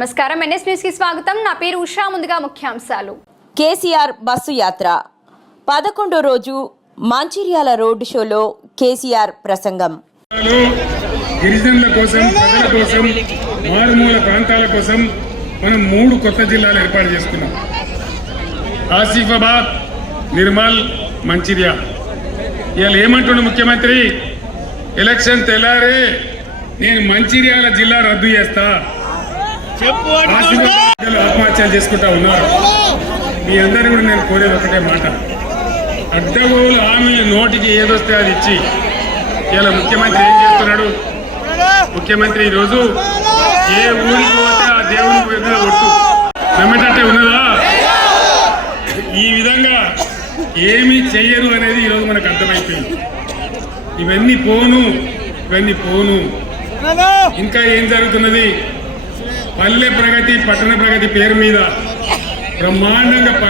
నమస్కారం. ఎన్ఎస్ న్యూస్కి స్వాగతం. నా పేరు ఉషా. ముందుగా ముఖ్యాంశాలు. కేసీఆర్ బస్సు యాత్ర. పదకొండో రోజు మంచిర్యాల రోడ్డు షోలో కేసీఆర్ ప్రసంగం. గిరిజనుల కోసం ప్రజల కోసం మారుమూల ప్రాంతాల కోసం మనం మూడు కొత్త జిల్లాలు ఏర్పాటు చేసుకున్నాం. ఆసిఫాబాద్ నిర్మల్ మంచిర్యాల. ఇవాళ ఏమంటుండు ముఖ్యమంత్రి? ఎలక్షన్ తెల్లారే నేను మంచిర్యాల జిల్లా రద్దు చేస్తా. ఆత్మహత్యలు చేసుకుంటా ఉన్నారు. మీ అందరూ కూడా నేను కోరేది ఒకటే మాట. అడ్డగోలు హామీలు నోటికి ఏదొస్తే అది ఇచ్చి. ఇలా ముఖ్యమంత్రి ఏం చేస్తున్నాడు? ముఖ్యమంత్రి ఈరోజు ఏ ఊరికి పోతే ఆ దేవునికి ఎదురు ఒట్టు. నమ్మేటట్టే ఉన్నదా? ఈ విధంగా ఏమీ చెయ్యరు అనేది ఈరోజు మనకు అర్థమైపోయింది. ఇవన్నీ పోను ఇవన్నీ పోను. ఇంకా ఏం జరుగుతున్నది? పల్లె ప్రగతి పట్టణ ప్రగతి పేరు మీద బ్రహ్మాండంగా